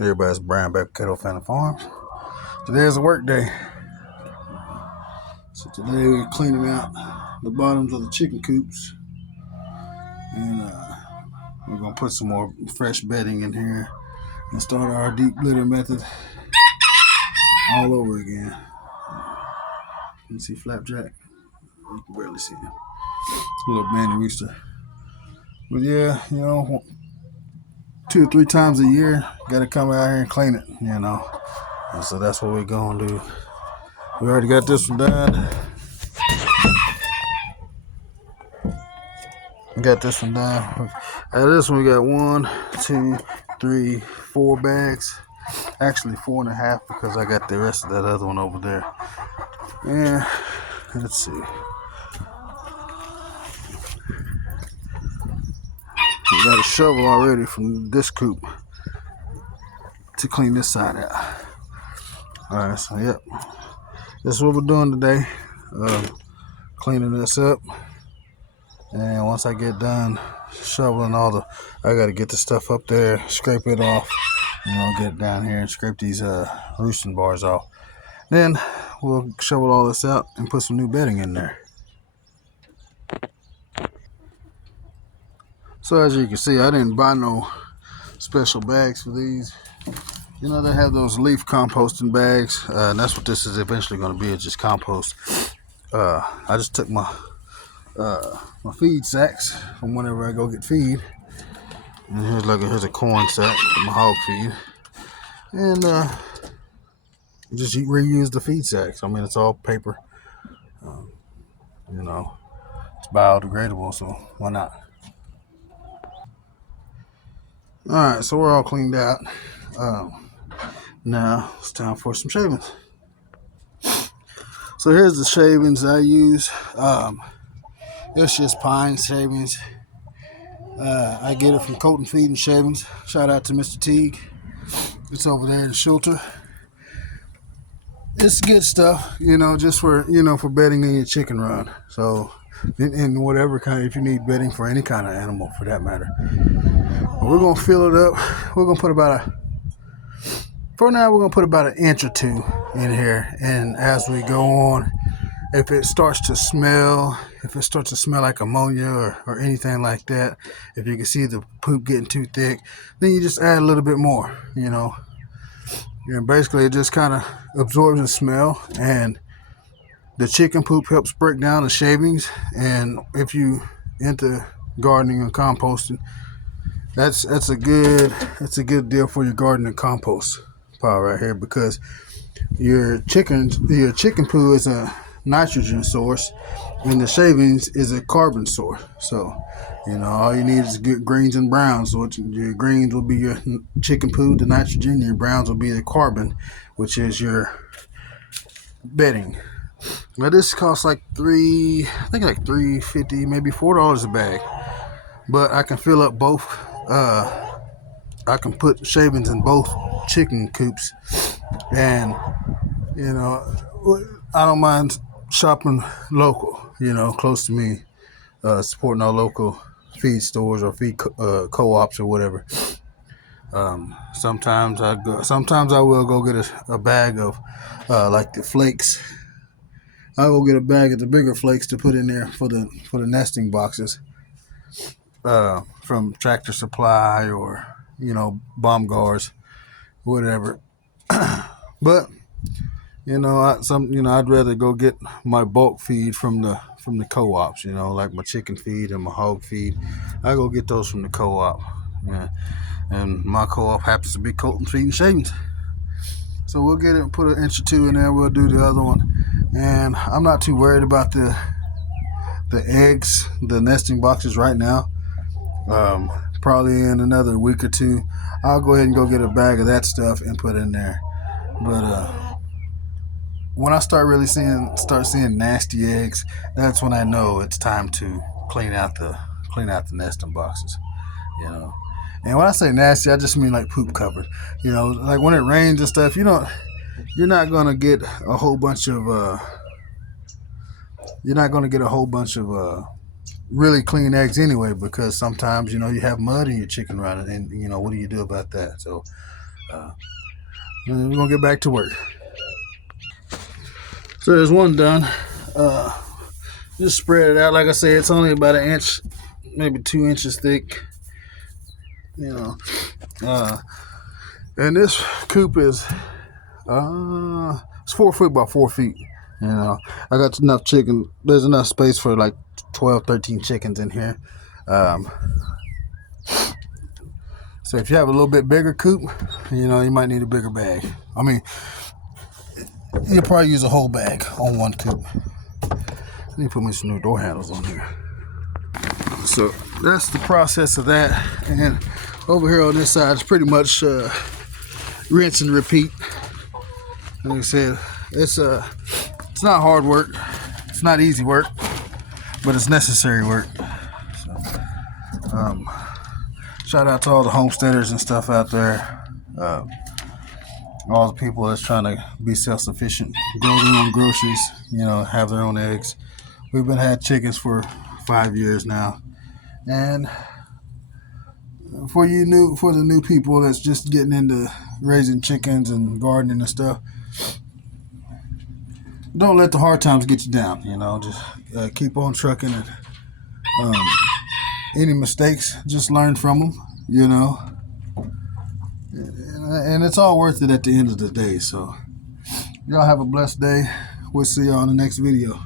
Everybody's Brian back at Kettle Family Farms. Today is a work day. So today we're cleaning out the bottoms of the chicken coops. And we're going to put some more fresh bedding in here and start our deep litter method all over again. You see Flapjack? You can barely see him. Little manny rooster. But yeah, 2 or 3 times a year, got to come out here and clean it, And so that's what we're going to do. We already got this one done. Got this one done. Out of this one, we got 1, 2, 3, 4 bags. Actually, 4.5 because I got the rest of that other one over there. And let's see. We got a shovel already from this coop to clean this side out. Alright, so yep. This is what we're doing today. Cleaning this up. And once I get done shoveling I got to get the stuff up there, scrape it off, get it down here and scrape these roosting bars off. Then we'll shovel all this out and put some new bedding in there. So as you can see, I didn't buy no special bags for these. They have those leaf composting bags, and that's what this is eventually going to be. It's just compost. I just took my feed sacks from whenever I go get feed. And here's a corn sack for my hog feed. And just reuse the feed sacks. I mean, it's all paper. It's biodegradable, so why not? Alright, so we're all cleaned out. Now it's time for some shavings. So here's the shavings I use. It's just pine shavings. I get it from Coat and Feed and Shavings. Shout out to Mr. Teague. It's over there in the shelter. It's good stuff, just for for bedding in your chicken run. So in whatever kind, if you need bedding for any kind of animal for that matter. We're gonna fill it up. We're gonna put about an inch or 2 in here, and as we go on, if it starts to smell like ammonia or anything like that, if you can see the poop getting too thick, then you just add a little bit more, And basically it just kind of absorbs the smell, and the chicken poop helps break down the shavings. And if you into gardening and composting, that's a good deal for your garden and compost pile right here, because your chicken poo is a nitrogen source and the shavings is a carbon source. So all you need is good greens and browns. So your greens will be your chicken poo, the nitrogen. Your browns will be the carbon, which is your bedding. Now this costs like $3.50, maybe $4 a bag, but I can fill up both. I can put shavings in both chicken coops, and I don't mind shopping local, close to me, supporting our local feed stores or feed co-ops or whatever. Sometimes I will go get a bag of like the flakes. I'll go get a bag of the bigger flakes to put in there for the nesting boxes from Tractor Supply or Baumgars, whatever. But I'd rather go get my bulk feed from the co-ops, like my chicken feed and my hog feed. I go get those from the co-op. Yeah. And my co-op happens to be Coat and Feed and Shavings. So we'll get it and put an inch or 2 in there. We'll do the other one. And I'm not too worried about the eggs, the nesting boxes right now. Probably in another week or 2, I'll go ahead and go get a bag of that stuff and put in there. But when I start seeing nasty eggs, that's when I know it's time to clean out the nesting boxes. And when I say nasty, I just mean like poop covered. Like when it rains and stuff, you're not gonna get a whole bunch of really clean eggs anyway, because sometimes you have mud in your chicken run, and what do you do about that? So And we're gonna get back to work. So there's one done. Just spread it out. Like I said, it's only about an inch, maybe 2 inches thick. You know, and this coop is it's 4 foot by 4 feet. You know, I got enough chicken. There's enough space for like 12, 13 chickens in here. So if you have a little bit bigger coop, you know, you might need a bigger bag. I mean, you'll probably use a whole bag on one coop. Let me put me some new door handles on here. So that's the process of that. And over here on this side, it's pretty much rinse and repeat. Like I said, it's not hard work. It's not easy work, but it's necessary work. So, shout out to all the homesteaders and stuff out there. All the people that's trying to be self-sufficient, grow their own groceries, you know, have their own eggs. We've been had chickens for 5 years now, and for the new people that's just getting into raising chickens and gardening and stuff, don't let the hard times get you down. You know, just keep on trucking, and any mistakes, just learn from them. You know, and it's all worth it at the end of the day. So y'all have a blessed day. We'll see y'all in the next video.